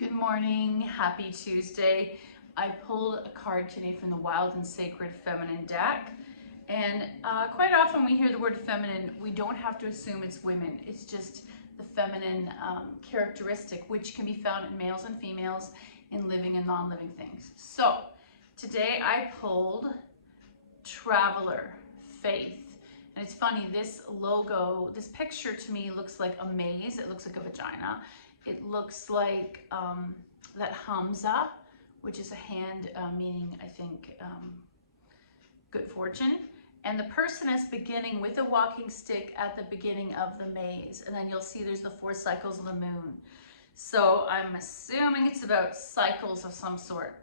Good morning, happy Tuesday. I pulled a card today from the Wild and Sacred Feminine deck. And quite often we hear the word feminine, we don't have to assume it's women. It's just the feminine characteristic, which can be found in males and females in living and non-living things. So today I pulled Traveler, Faith. And it's funny, this logo, this picture to me looks like a maze. It looks like a vagina. It looks like that Hamza, which is a hand meaning, I think, good fortune. And the person is beginning with a walking stick at the beginning of the maze. And then you'll see there's the 4 cycles of the moon. So I'm assuming it's about cycles of some sort.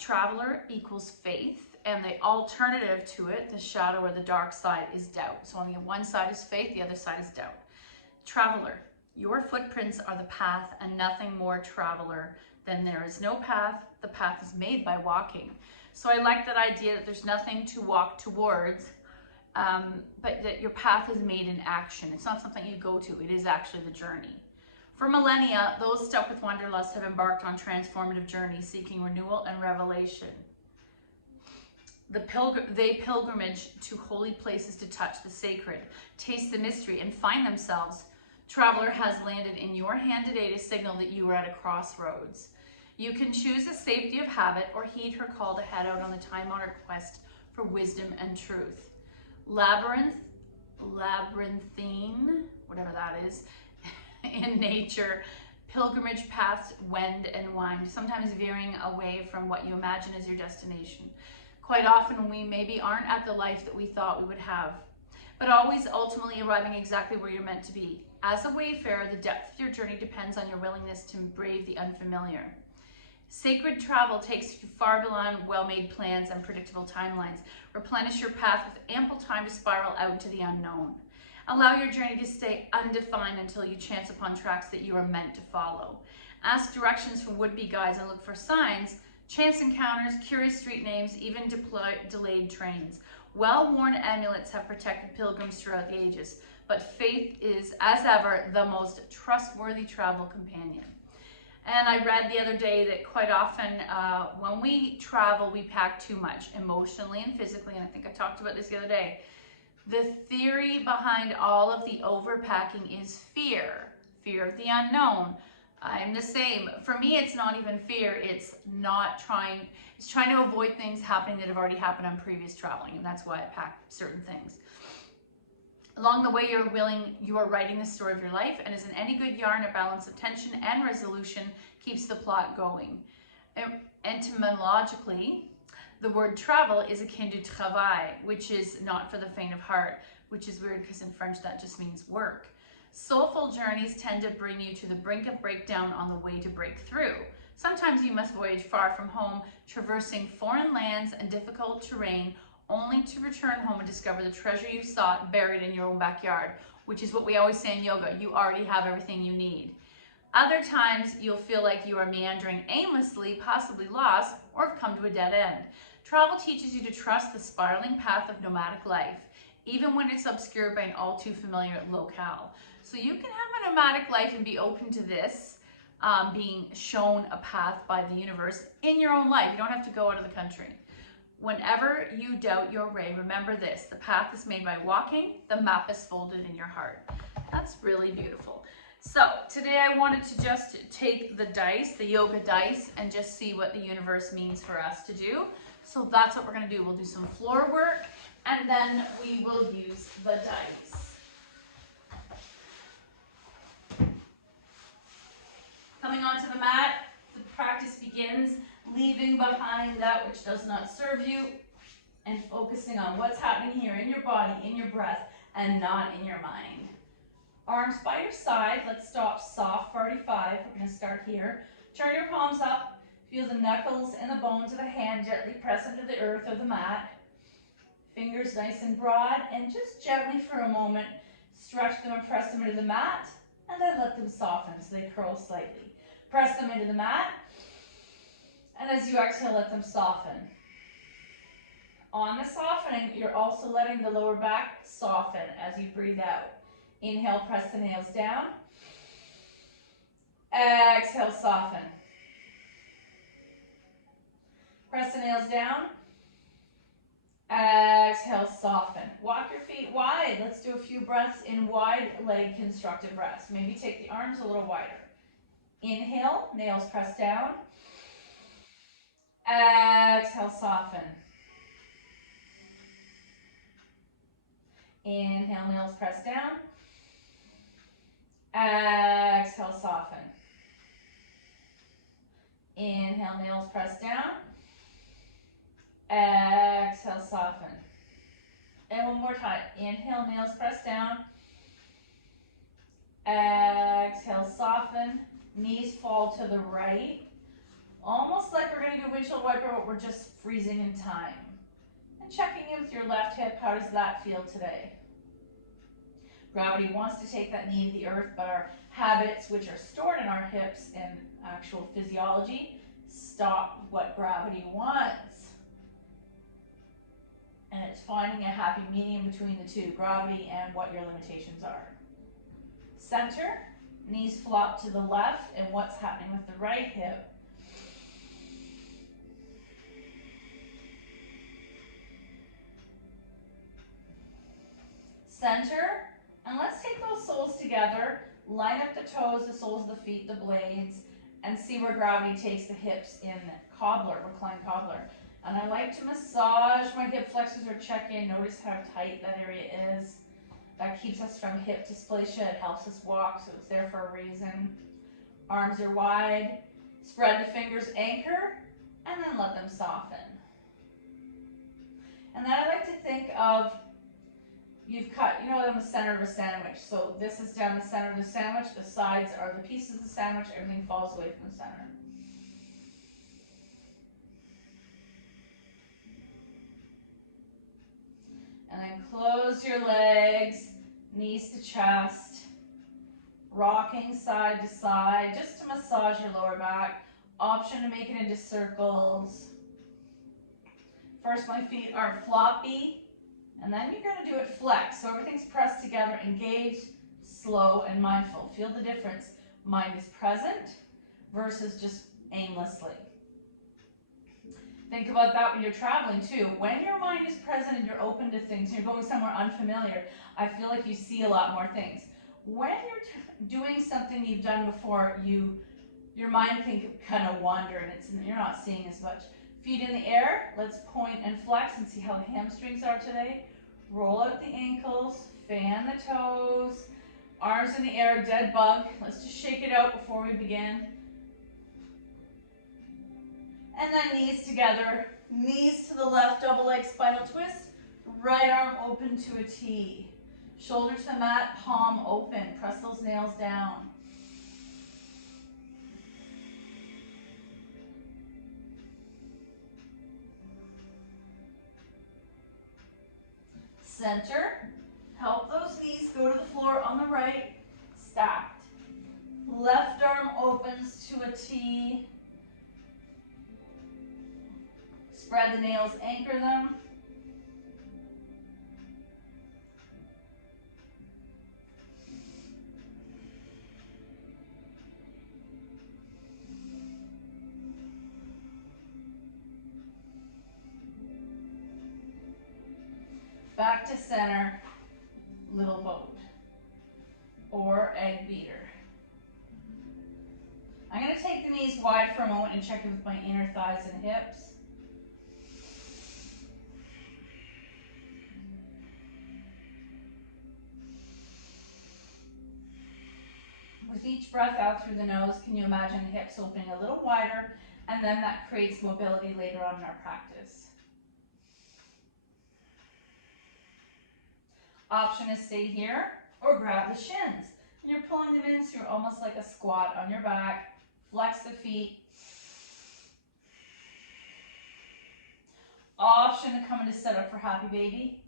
Traveler equals faith. And the alternative to it, the shadow or the dark side, is doubt. So on the one side is faith, the other side is doubt. Traveler. Your footprints are the path and nothing more, traveler, than there is no path. The path is made by walking. So I like that idea that there's nothing to walk towards, but that your path is made in action. It's not something you go to, it is actually the journey. For millennia, those stuck with wanderlust have embarked on transformative journeys seeking renewal and revelation. They pilgrimage to holy places to touch the sacred, taste the mystery, and find themselves. Traveler has landed in your hand today to signal that you are at a crossroads. You can choose the safety of habit or heed her call to head out on the time-honored quest for wisdom and truth. Labyrinthine, whatever that is, in nature, pilgrimage paths wend and wind, sometimes veering away from what you imagine as your destination. Quite often we maybe aren't at the life that we thought we would have, but always ultimately arriving exactly where you're meant to be. As a wayfarer, the depth of your journey depends on your willingness to brave the unfamiliar. Sacred travel takes you far beyond well-made plans and predictable timelines. Replenish your path with ample time to spiral out into the unknown. Allow your journey to stay undefined until you chance upon tracks that you are meant to follow. Ask directions from would-be guides and look for signs, chance encounters, curious street names, even delayed trains. Well-worn amulets have protected pilgrims throughout the ages, but faith is, as ever, the most trustworthy travel companion. And I read the other day that quite often when we travel, we pack too much emotionally and physically, and I think I talked about this the other day. The theory behind all of the overpacking is fear of the unknown. I'm the same. For me, it's not even fear, it's trying to avoid things happening that have already happened on previous traveling, and that's why I pack certain things. Along the way, you are writing the story of your life, and as in any good yarn, a balance of tension and resolution keeps the plot going. Etymologically, the word travel is akin to travail, which is not for the faint of heart, which is weird because in French that just means work. Soulful journeys tend to bring you to the brink of breakdown on the way to break through. Sometimes you must voyage far from home, traversing foreign lands and difficult terrain, only to return home and discover the treasure you sought buried in your own backyard, which is what we always say in yoga, you already have everything you need. Other times you'll feel like you are meandering aimlessly, possibly lost, or have come to a dead end. Travel teaches you to trust the spiraling path of nomadic life, even when it's obscured by an all too familiar locale. So you can have a nomadic life and be open to this, being shown a path by the universe in your own life. You don't have to go out of the country. Whenever you doubt your way, remember this: the path is made by walking, the map is folded in your heart. That's really beautiful. So today I wanted to just take the dice, the yoga dice, and just see what the universe means for us to do. So that's what we're going to do. We'll do some floor work, and then we will use the dice. Coming onto the mat, the practice begins. Leaving behind that which does not serve you and focusing on what's happening here in your body, in your breath, and not in your mind. Arms by your side. Let's stop soft 45. We're going to start here. Turn your palms up. Feel the knuckles and the bones of the hand gently press into the earth or the mat. Fingers nice and broad, and just gently for a moment stretch them and press them into the mat, and then let them soften so they curl slightly. Press them into the mat. And as you exhale, let them soften. On the softening, you're also letting the lower back soften as you breathe out. Inhale, press the nails down. Exhale, soften. Press the nails down. Exhale, soften. Walk your feet wide. Let's do a few breaths in wide leg constructive rest. Maybe take the arms a little wider. Inhale, nails press down. Exhale, soften. Inhale, nails press down. Exhale, soften. Inhale, nails press down. Exhale, soften. And one more time. Inhale, nails press down. Exhale, soften. Knees fall to the right. Almost like we're going to do windshield wiper, but we're just freezing in time. And checking in with your left hip, how does that feel today? Gravity wants to take that knee to the earth, but our habits, which are stored in our hips and actual physiology, stop what gravity wants. And it's finding a happy medium between the two, gravity and what your limitations are. Center, knees flop to the left, and what's happening with the right hip? Center, and let's take those soles together, line up the toes, the soles of the feet, the blades, and see where gravity takes the hips in cobbler, reclined cobbler. And I like to massage my hip flexors or check in, notice how tight that area is. That keeps us from hip dysplasia, it helps us walk, so it's there for a reason. Arms are wide, spread the fingers, anchor, and then let them soften. And then I like to think of, you've cut, you know, in the center of a sandwich. So this is down the center of the sandwich, the sides are the pieces of the sandwich, everything falls away from the center. And then close your legs, knees to chest, rocking side to side, just to massage your lower back. Option to make it into circles. First, my feet are floppy, and then you're going to do it flex. So everything's pressed together, engaged, slow, and mindful. Feel the difference. Mind is present versus just aimlessly. Think about that when you're traveling too. When your mind is present and you're open to things, and you're going somewhere unfamiliar, I feel like you see a lot more things. When you're doing something you've done before, your mind can kind of wander and you're not seeing as much. Feet in the air, let's point and flex and see how the hamstrings are today. Roll out the ankles, fan the toes, arms in the air, dead bug. Let's just shake it out before we begin. And then knees together, knees to the left, double leg spinal twist, right arm open to a T. Shoulder to the mat, palm open, press those nails down. Center, help those knees go to the floor on the right, stacked. Left arm opens to a T. Spread the nails, anchor them. Back to center, little boat, or egg beater. I'm going to take the knees wide for a moment and check in with my inner thighs and hips. With each breath out through the nose, can you imagine the hips opening a little wider, and then that creates mobility later on in our practice. Option is stay here or grab the shins. And you're pulling them in so you're almost like a squat on your back. Flex the feet. Option to come into setup for happy baby.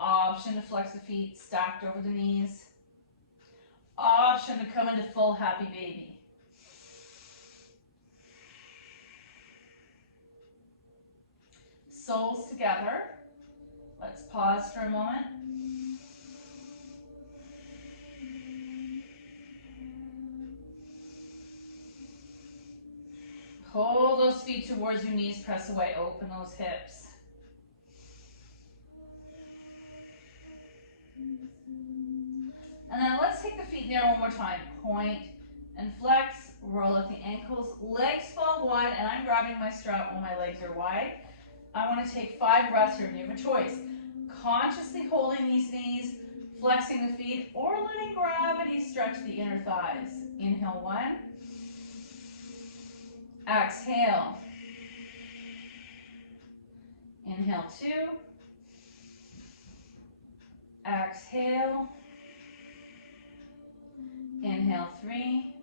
Option to flex the feet stacked over the knees. Option to come into full happy baby. Soles together. Let's pause for a moment. Pull those feet towards your knees, press away, open those hips. And then let's take the feet there one more time. Point and flex, roll at the ankles, legs fall wide, and I'm grabbing my strap while my legs are wide. I want to take 5 breaths here. You have a choice. Consciously holding these knees, flexing the feet, or letting gravity stretch the inner thighs. Inhale 1. Exhale. Inhale 2. Exhale. Inhale 3.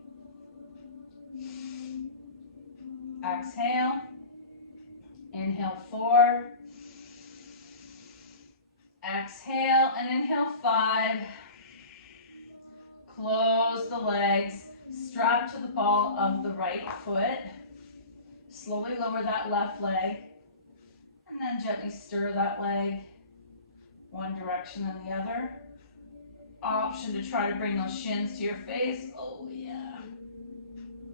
Exhale. Inhale 4. Exhale and inhale 5. Close the legs. Strap to the ball of the right foot. Slowly lower that left leg. And then gently stir that leg one direction and the other. Option to try to bring those shins to your face. Oh yeah.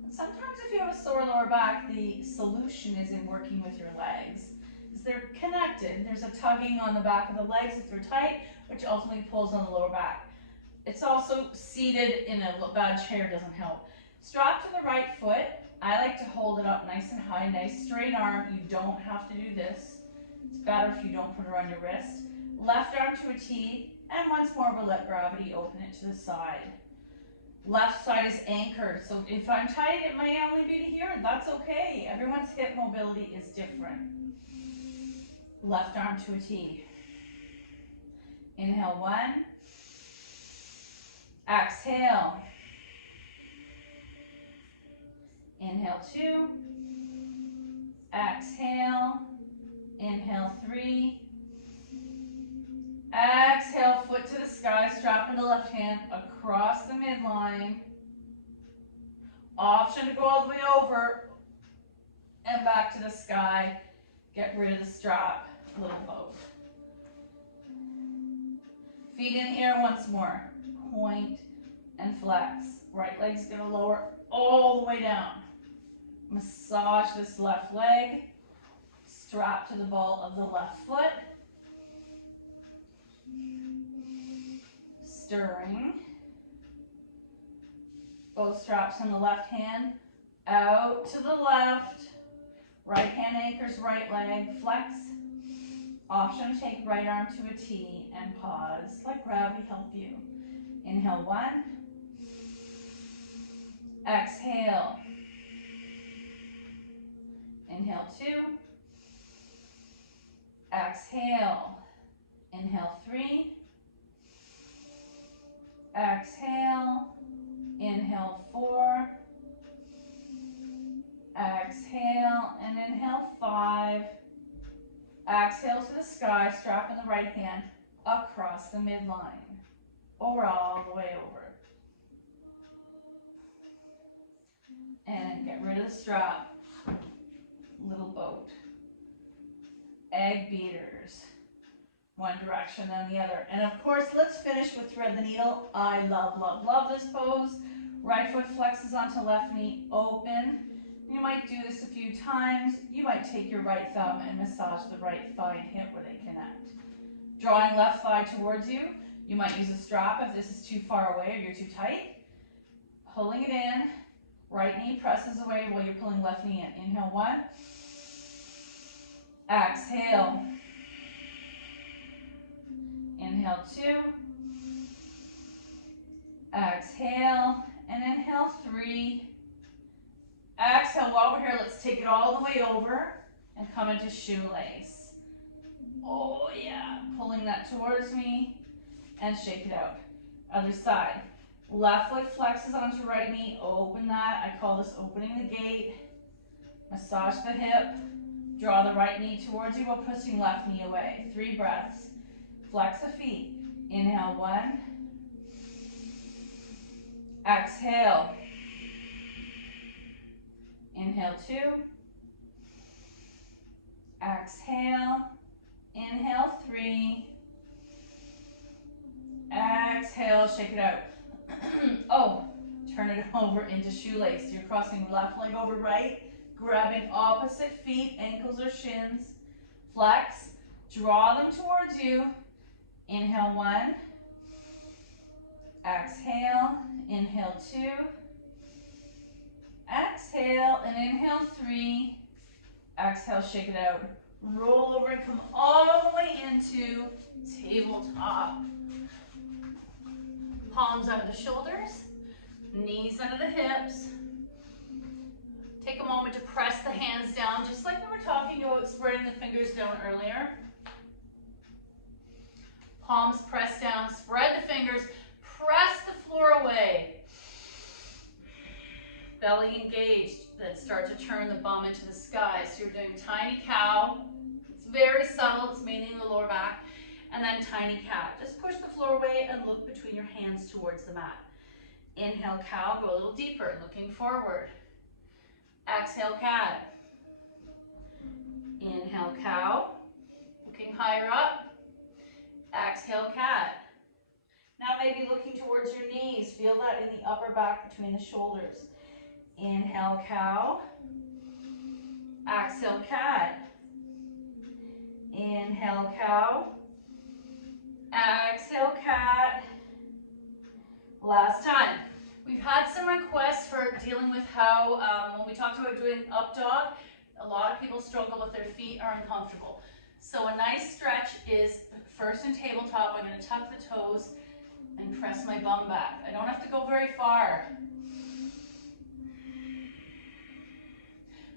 Sometimes if you have a sore lower back, the solution is in working with your legs. Because they're connected. There's a tugging on the back of the legs if they're tight, which ultimately pulls on the lower back. It's also seated in a bad chair doesn't help. Strap to the right foot. I like to hold it up nice and high, nice straight arm. You don't have to do this. It's better if you don't put it on your wrist. Left arm to a T, and once more we'll let gravity open it to the side. Left side is anchored, so if I'm tight, it may only be to here. That's okay. Everyone's hip mobility is different. Left arm to a T. Inhale 1. Exhale. Inhale 2. Exhale. Inhale 3. Exhale, foot to the sky, strap into left hand across the midline. Option to go all the way over and back to the sky. Get rid of the strap, little boat. Feet in here once more. Point and flex. Right leg's gonna lower all the way down. Massage this left leg. Strap to the ball of the left foot. Stirring. Both straps on the left hand. Out to the left. Right hand anchors right leg. Flex. Option to take right arm to a T and pause. Let gravity help you. Inhale 1. Exhale. Inhale 2. Exhale. Inhale 3. Exhale. Inhale 4. Exhale and inhale 5. Exhale to the sky, strap in the right hand across the midline or all the way over. And get rid of the strap. Little boat. Egg beaters. One direction then the other. And of course, let's finish with thread the needle. I love, love, love this pose. Right foot flexes onto left knee, open. You might do this a few times. You might take your right thumb and massage the right thigh and hip where they connect. Drawing left thigh towards you. You might use a strap if this is too far away or you're too tight. Pulling it in. Right knee presses away while you're pulling left knee in. Inhale 1. Exhale. Inhale 2. Exhale. And inhale 3. Exhale, while we're here, let's take it all the way over and come into shoelace. Oh yeah, pulling that towards me and shake it out. Other side. Left leg flexes onto right knee, open that. I call this opening the gate. Massage the hip. Draw the right knee towards you while pushing left knee away. 3 breaths. Flex the feet. Inhale 1. Exhale. Inhale 2. Exhale. Inhale 3. Exhale, shake it out. Oh, turn it over into shoelace. You're crossing left leg over right. Grabbing opposite feet, ankles or shins. Flex, draw them towards you. Inhale 1. Exhale, inhale 2. Exhale, and inhale 3. Exhale, shake it out. Roll over and come all the way into tabletop. Palms under the shoulders, knees under the hips. Take a moment to press the hands down, just like we were talking about spreading the fingers down earlier. Palms press down, spread the fingers, press the floor away. Belly engaged, then start to turn the bum into the sky. So you're doing tiny cow. It's very subtle, it's mainly in the lower back. And then tiny cat. Just push the floor away and look between your hands towards the mat. Inhale cow, go a little deeper, looking forward. Exhale cat. Inhale cow, looking higher up. Exhale cat. Now maybe looking towards your knees. Feel that in the upper back between the shoulders. Inhale cow. Exhale cat. Inhale cow. Exhale cat. Last time. We've had some requests for dealing with how, when we talked about doing up dog, a lot of people struggle with their feet are uncomfortable. So a nice stretch is first in tabletop, I'm going to tuck the toes and press my bum back. I don't have to go very far.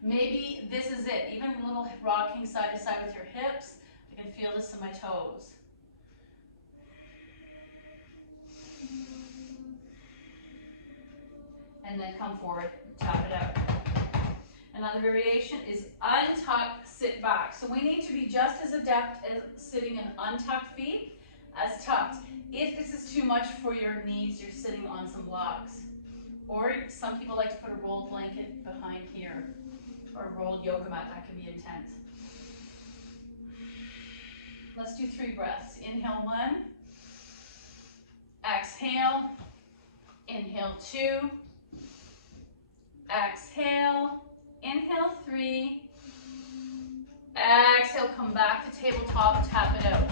Maybe this is it. Even a little rocking side to side with your hips. I can feel this in my toes. And then come forward, tap it out. Another variation is untuck, sit back. So we need to be just as adept as sitting in untucked feet as tucked. If this is too much for your knees, you're sitting on some blocks. Or some people like to put a rolled blanket behind here, or a rolled yoga mat. That can be intense. Let's do 3 breaths. Inhale 1. Exhale. Inhale 2. Exhale. Inhale 3. Exhale, come back to tabletop, tap it out.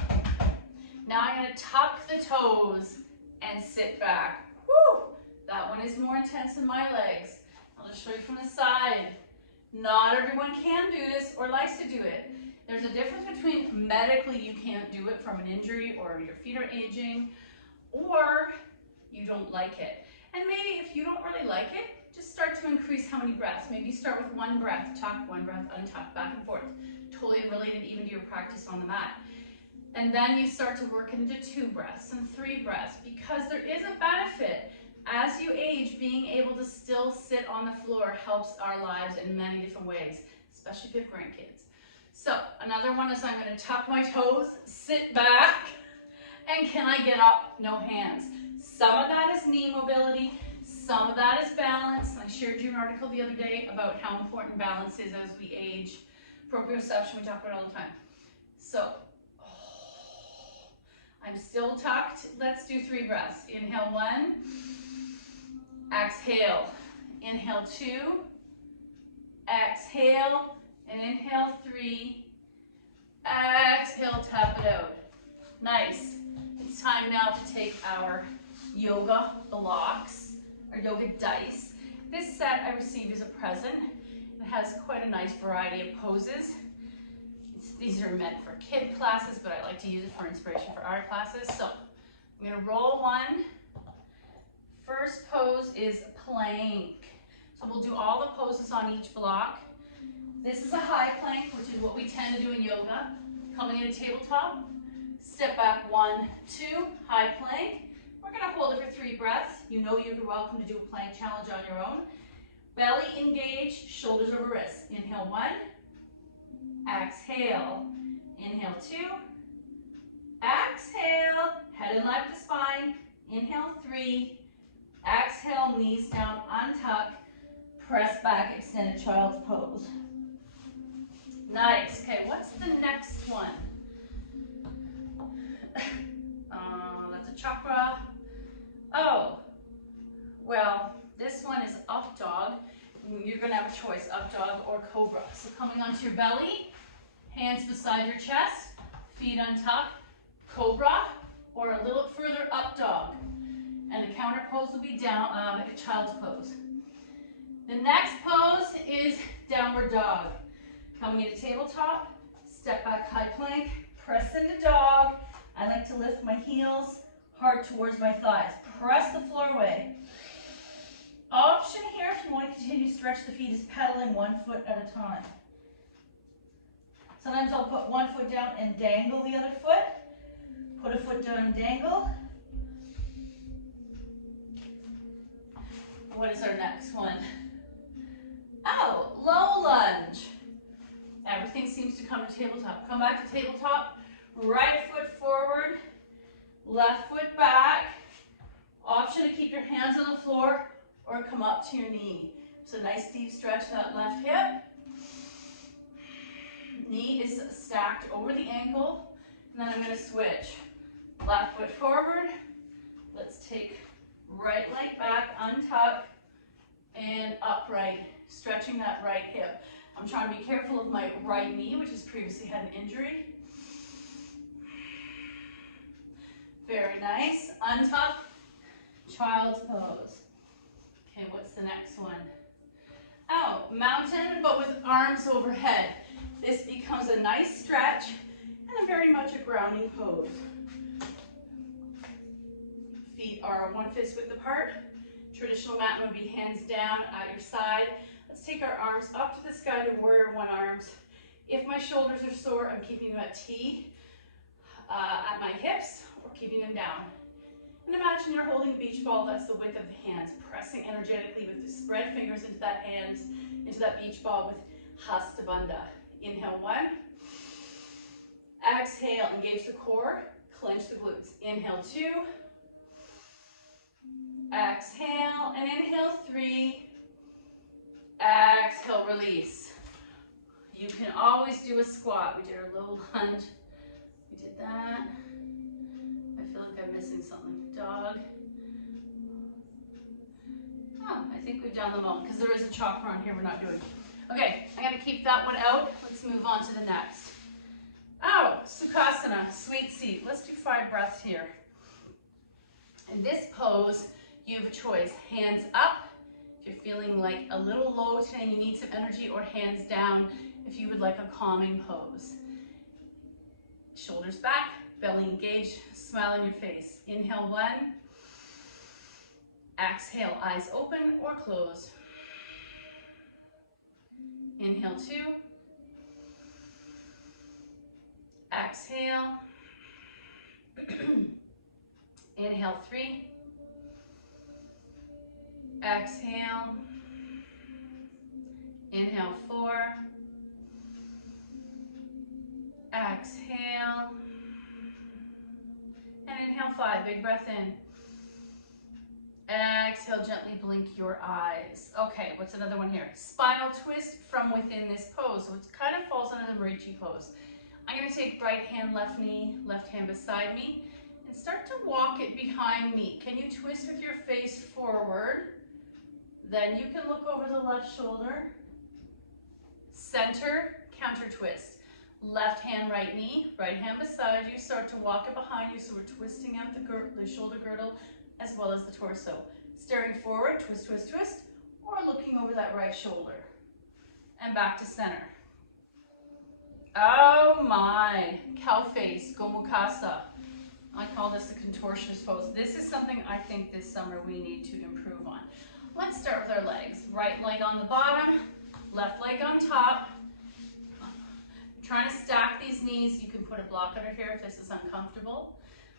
Now I'm going to tuck the toes and sit back. Woo! That one is more intense than my legs. I'll just show you from the side. Not everyone can do this or likes to do it. There's a difference between medically you can't do it from an injury or your feet are aging, or you don't like it. And maybe if you don't really like it, just start to increase how many breaths. Maybe start with 1 breath, tuck, 1 breath, untuck, back and forth. Totally related even to your practice on the mat. And then you start to work into 2 breaths and 3 breaths, because there is a benefit. As you age, being able to still sit on the floor helps our lives in many different ways, especially if you have grandkids. So another one is I'm going to tuck my toes, sit back, and can I get up? No hands. Some of that is knee mobility, some of that is balance. I shared you an article the other day about how important balance is as we age. Proprioception, we talk about it all the time. So, I'm still tucked. Let's do 3 breaths. Inhale 1. Exhale. Inhale 2. Exhale. And inhale 3. Exhale, tap it out. Nice. It's time now to take our yoga blocks, our yoga dice. This set I received as a present. It has quite a nice variety of poses. These are meant for kid classes, but I like to use it for inspiration for our classes. So I'm going to roll 1. First pose is plank. So we'll do all the poses on each block. This is a high plank, which is what we tend to do in yoga. Coming into tabletop, step back 1, 2, high plank. We're going to hold it for 3 breaths. You know you're welcome to do a plank challenge on your own. Belly engaged, shoulders over wrists. Inhale 1. Exhale. Inhale 2. Exhale. Head in line with the spine. Inhale 3. Exhale, knees down, untuck. Press back, extended child's pose. Nice. Okay, what's the next one? That's a chakra. Oh, well, this one is up dog. You're going to have a choice, up dog or cobra. So coming onto your belly, hands beside your chest, feet untucked, cobra, or a little further up dog. And the counter pose will be down, like a child's pose. The next pose is downward dog. Coming into tabletop, step back high plank, press into dog. I like to lift my heels hard towards my thighs. Press the floor away. Option here, if you want to continue to stretch the feet, is pedaling 1 foot at a time. Sometimes I'll put 1 foot down and dangle the other foot. Put a foot down and dangle. What is our next one? Oh, low lunge. Everything seems to come to tabletop. Come back to tabletop. Right foot forward, left foot back. Option to keep your hands on the floor or come up to your knee. So nice deep stretch that left hip. Knee is stacked over the ankle. And then I'm going to switch. Left foot forward. Let's take right leg back, untuck, and upright, stretching that right hip. I'm trying to be careful of my right knee, which has previously had an injury. Very nice. Untuck, child's pose. Okay, what's the next one? Oh, mountain, but with arms overhead. This becomes a nice stretch and very much a grounding pose. Feet are 1 fist width apart. Traditional mat would be hands down at your side. Let's take our arms up to the sky to warrior one arms. If my shoulders are sore, I'm keeping them at T at my hips or keeping them down. And imagine you're holding a beach ball that's the width of the hands, pressing energetically with the spread fingers into that hands, into that beach ball with Hasta Bandha. Inhale 1. Exhale, engage the core, clench the glutes. Inhale 2. Exhale, and inhale 3. Exhale, release. You can always do a squat. We did our low lunge. We did that. I feel like I'm missing something. Dog. Oh, I think we've done them all because there is a chakra on here we're not doing. Okay, I'm going to keep that one out. Let's move on to the next. Oh, sukhasana, sweet seat. Let's do 5 breaths here. In this pose, you have a choice. Hands up if you're feeling like a little low today and you need some energy, or hands down if you would like a calming pose. Shoulders back, belly engaged, smile on your face. Inhale 1. Exhale, eyes open or closed. Inhale 2. Exhale. Inhale 3. Exhale. Inhale 4. Exhale. And inhale 5. Big breath in. Exhale, gently blink your eyes. Okay, what's another one here? Spinal twist from within this pose. So it kind of falls under the Marichi pose. I'm going to take right hand, left knee, left hand beside me, and start to walk it behind me. Can you twist with your face forward? Then you can look over the left shoulder. Center, counter twist. Left hand, right knee, right hand beside you. Start to walk it behind you, so we're twisting out the shoulder girdle as well as the torso. Staring forward, twist, twist, twist, or looking over that right shoulder. And back to center. Oh my, cow face, Gomukhasa. I call this the contortionist pose. This is something I think this summer we need to improve on. Let's start with our legs. Right leg on the bottom, left leg on top. Trying to stack these knees. You can put a block under here if this is uncomfortable.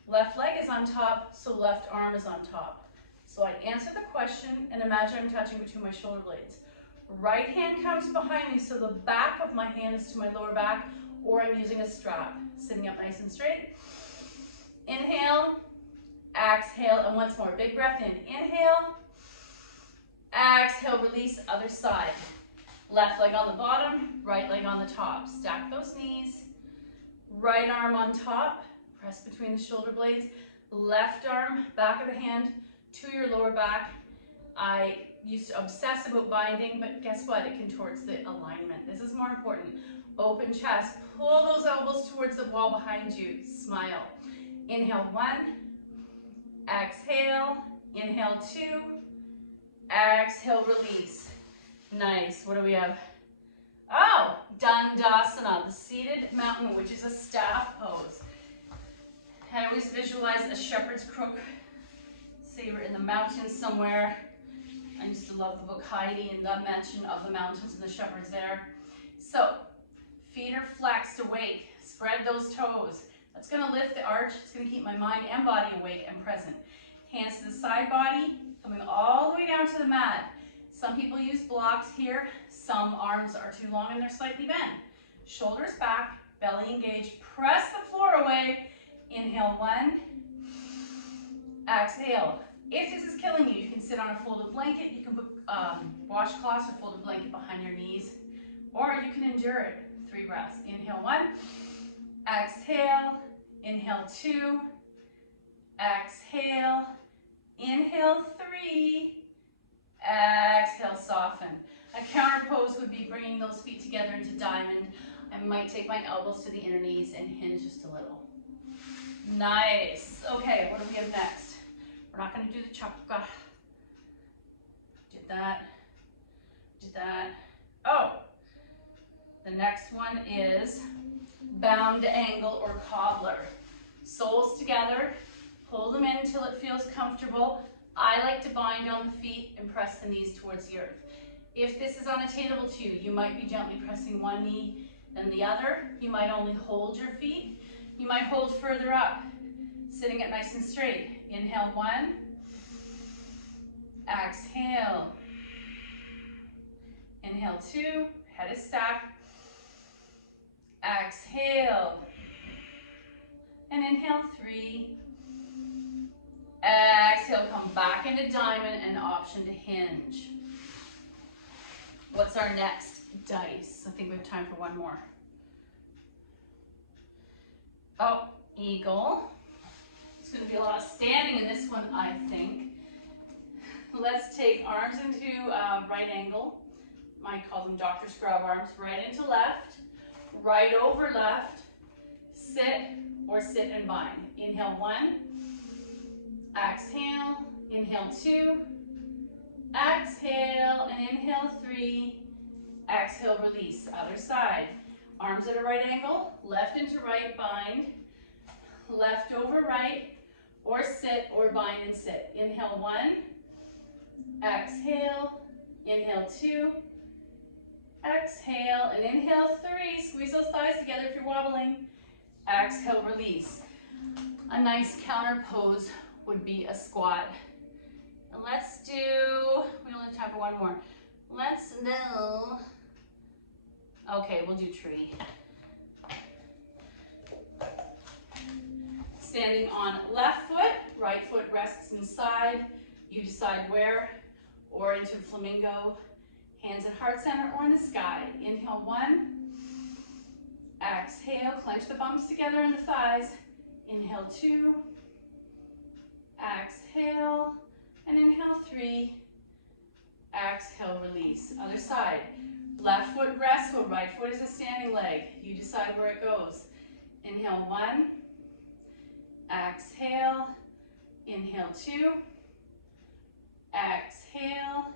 Left leg is on top, so left arm is on top. So I answer the question and imagine I'm touching between my shoulder blades. Right hand comes behind me, so the back of my hand is to my lower back, or I'm using a strap. Sitting up nice and straight. Inhale, exhale, and once more. Big breath in. Inhale, exhale, release, other side. Left leg on the bottom, right leg on the top. Stack those knees. Right arm on top. Press between the shoulder blades. Left arm, back of the hand to your lower back. I used to obsess about binding, but guess what? It contorts the alignment. This is more important. Open chest. Pull those elbows towards the wall behind you. Smile. Inhale, 1. Exhale. Inhale, 2. Exhale, release. Nice. What do we have? Oh, Dandasana, the seated mountain, which is a staff pose. I always visualize a shepherd's crook. Say we're in the mountains somewhere. I used to love the book Heidi and the mention of the mountains and the shepherds there. So, feet are flexed, awake. Spread those toes. That's going to lift the arch. It's going to keep my mind and body awake and present. Hands to the side body, coming all the way down to the mat. Some people use blocks here. Some arms are too long and they're slightly bent. Shoulders back, belly engaged. Press the floor away. Inhale, 1. Exhale. If this is killing you, you can sit on a folded blanket. You can put washcloths or folded blanket behind your knees. Or you can endure it. 3 breaths. Inhale, 1. Exhale. Inhale, 2. Exhale. Inhale, 3. Exhale, soften. A counter pose would be bringing those feet together into diamond. I might take my elbows to the inner knees and hinge just a little. Nice. Okay, what do we have next? We're not going to do the chakra. Did that. Did that. Oh, the next one is bound angle or cobbler. Soles together. Pull them in until it feels comfortable. I like to bind on the feet and press the knees towards the earth. If this is unattainable to you, you might be gently pressing one knee, then the other. You might only hold your feet. You might hold further up, sitting it nice and straight. Inhale, 1. Exhale. Inhale, 2. Head is stacked. Exhale. And inhale, 3. Exhale, come back into diamond and option to hinge. What's our next dice? I think we have time for one more. Oh, eagle. It's going to be a lot of standing in this one, I think. Let's take arms into right angle. Might call them Dr. Scrub arms. Right into left, right over left, sit or sit and bind. Inhale, 1. Exhale. Inhale, 2. Exhale and inhale, 3. Exhale, release. Other side. Arms at a right angle, left into right, bind. Left over right, or sit or bind and sit. Inhale, 1. Exhale. Inhale, 2. Exhale and inhale, 3. Squeeze those thighs together if you're wobbling. Exhale, release. A nice counter pose would be a squat. And let's do, we only have time for one more. Let's do, okay, we'll do tree. Standing on left foot, right foot rests inside. You decide where, or into flamingo. Hands at heart center or in the sky. Inhale, 1. Exhale, clench the bumps together in the thighs. Inhale, 2. Exhale, and inhale, 3. Exhale, release. Other side. Left foot rests, so right foot is a standing leg. You decide where it goes. Inhale, 1. Exhale. Inhale, 2. Exhale.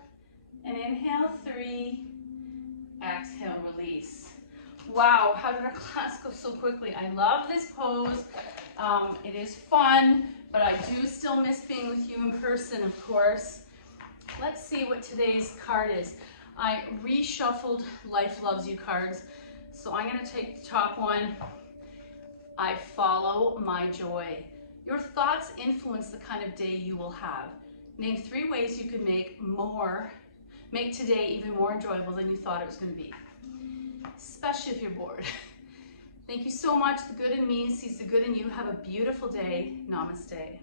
And inhale, 3. Exhale, release. Wow, how did our class go so quickly? I love this pose. It is fun, but I do still miss being with you in person, of course. Let's see what today's card is. I reshuffled Life Loves You cards. So I'm going to take the top one. I follow my joy. Your thoughts influence the kind of day you will have. Name 3 ways you can make today even more enjoyable than you thought it was going to be. Especially if you're bored. Thank you so much. The good in me sees the good in you. Have a beautiful day. Namaste.